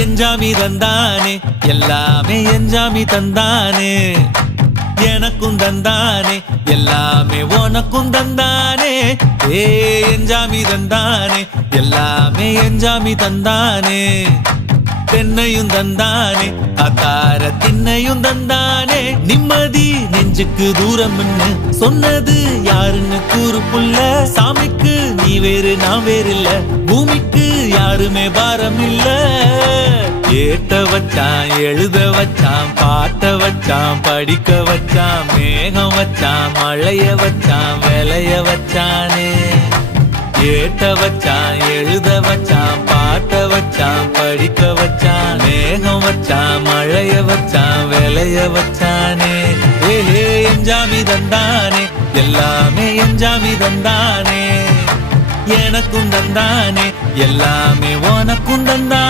எஞ்சாமி தந்தானே எல்லாமே எஞ்சாமி தந்தானே எனக்கும் தந்தானே எல்லாமே உனக்கும் தந்தானே ஏ எஞ்சாமி தந்தானே எல்லாமே எஞ்சாமி தந்தானே தென்னையும் தந்தானே அத்தார திண்ணையும் தந்தானே நிம்மதி நெஞ்சுக்கு தூரம் சொன்னது யாருன்னு கூறு புள்ள சாமிக்கு நீ வேறு நான் வேறு இல்ல பூமிக்கு யாருமே பாரம் இல்ல ஏத்த வச்சான் எழுத வச்சான் பாட்ட வச்சான் படிக்க வச்சான் மேகம் வச்சான் மழைய வச்சான் விளைய வச்சானே ஏத்த வச்சான் எழுத வச்சான் பாட்ட வச்சான் படிக்க வச்சான் மேகம் வச்சான் மழைய வச்சான் விளைய வச்சானே ஏஹே எஞ்சாமி தந்தானே எல்லாமே எஞ்சாமி தந்தானே எனக்கும் தந்தானே எல்லாமே உனக்கும் தந்தானே